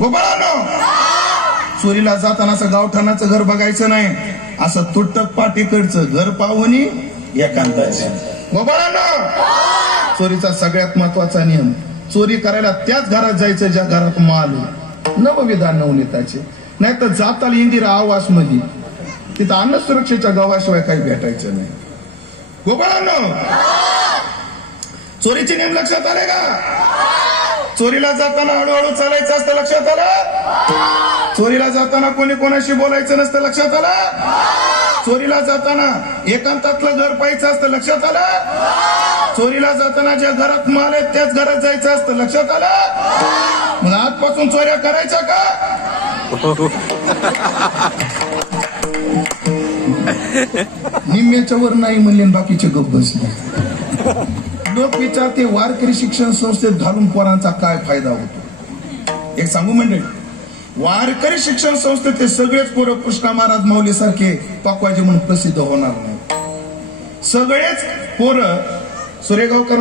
गोपाळांनो, चोरीला जाताना असं गावठाणाचं घर बघायचं नाही, असं तुटक पाटीकडचं घर पाहुनी एकांताचं. गोपाळांनो, चोरीचा सगळ्यात महत्वाचा नियम, चोरी करायला त्याच घरात जायचं ज्या घरात माल नवविधान नवनीताचे. नाही तर जाताल इंदिरा आवास मध्ये, तिथं अन्न सुरक्षेच्या गावाशिवाय काही भेटायचं नाही. गोपाळांनो, चोरीचे नियम लक्षात आले का? चोरीला जाताना हळूहळू चालायचं असतं, लक्षात आलं? चोरीला जाताना कोणी कोणाशी बोलायचं नसतं, लक्षात आलं? चोरीला जाताना एकांतातलं घर पाहायचं असतं, लक्षात आलं? चोरीला जाताना ज्या घरात माल आहे त्याच घरात जायचं असतं, लक्षात आलं? मग आजपासून चोऱ्या करायच्या का? निम्म्याच्या वर नाही म्हणले, बाकीचे गप्प बसले. लोक विचारते वारकरी शिक्षण संस्थेत घालून पोरांचा काय फायदा होतो. एक सांगू मंडळी, वारकरी शिक्षण संस्थेत ते सगळेच पोरं कृष्णा महाराज माऊली सारखे पकवायचे म्हणून प्रसिद्ध होणार नाही. सगळेच पोरं सुरेगावकर